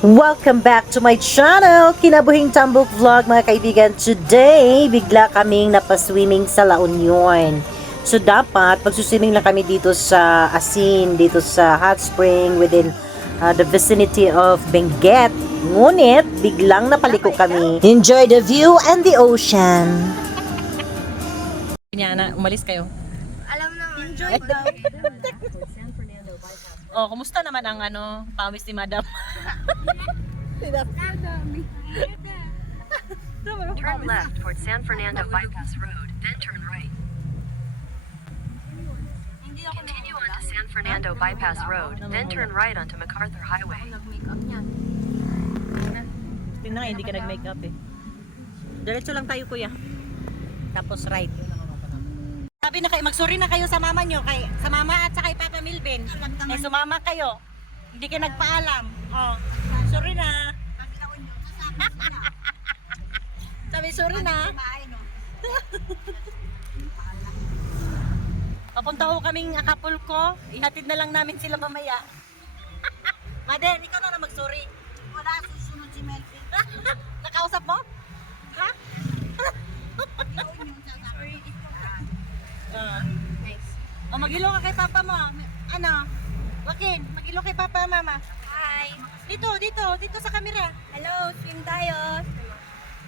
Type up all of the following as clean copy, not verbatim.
Welcome back to my channel, Kinabuhing Tambok Vlog mga kaibigan. Today, bigla kaming napaswimming sa La Union. So dapat, magsuswimming lang kami dito sa Asin, dito sa hot spring within the vicinity of Benguet. Ngunit, biglang napaliko kami. Enjoy the view and the ocean. Yana, umalis kayo. Alam naman. Enjoy daw. Oh, kumusta naman ang pawis ni Madam? Turn left toward San Fernando Bypass Road, then turn right. Continue on to San Fernando Bypass Road, then turn right onto MacArthur Highway. Nag-makeup niyan. Tingnan nga, hindi ka nag-makeup eh. Diretso lang tayo, kuya. Tapos right. Sabi na kayo, magsorry na kayo sa mama nyo, sa mama at sa kay Papa Milben. Eh, sumama kayo. Hindi kayo nagpaalam. Oh, sorry na. Sabi, sorry na. Papunta ko kaming Acapulco. Ihatid na lang namin sila mamaya. Maden, ikaw na mag-sorry. Wala, susunod si Melvin. Nakausap mo? Ha? Nice. O, mag-ilo ka kay Papa mo. Ano? Joaquin, mag-ilo kay Papa, Mama. Hi. Dito sa camera. Hello, swim tayo.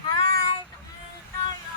Hi. Swim tayo.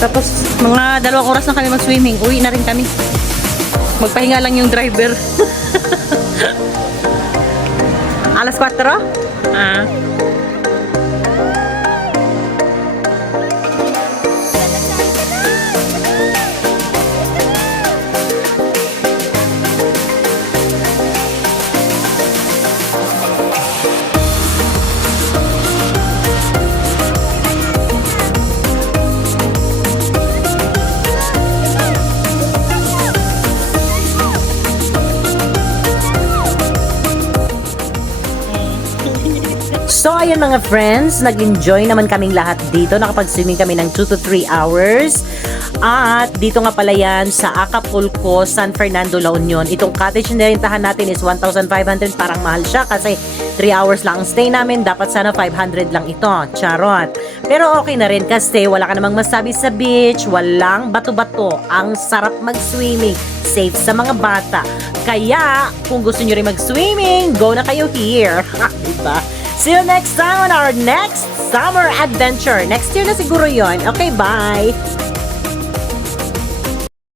Tapos mga 2 oras na kami mag-swimming. Uwi na rin kami. Magpahinga lang yung driver. Alas 4? Ah. So ayun mga friends, nag-enjoy naman kaming lahat dito. Nakapag-swimming kami ng 2 to 3 hours. At dito nga pala yan sa Acapulco, San Fernando, La Union. Itong cottage na rintahan natin is 1,500. Parang mahal siya kasi 3 hours lang ang stay namin. Dapat sana 500 lang ito. Charot. Pero okay na rin kasi wala ka namang masabi sa beach. Walang bato-bato. Ang sarap mag-swimming. Safe sa mga bata. Kaya kung gusto nyo rin mag-swimming, go na kayo here. Diba? See you next time on our next summer adventure. Next year na siguro yon. Okay, bye!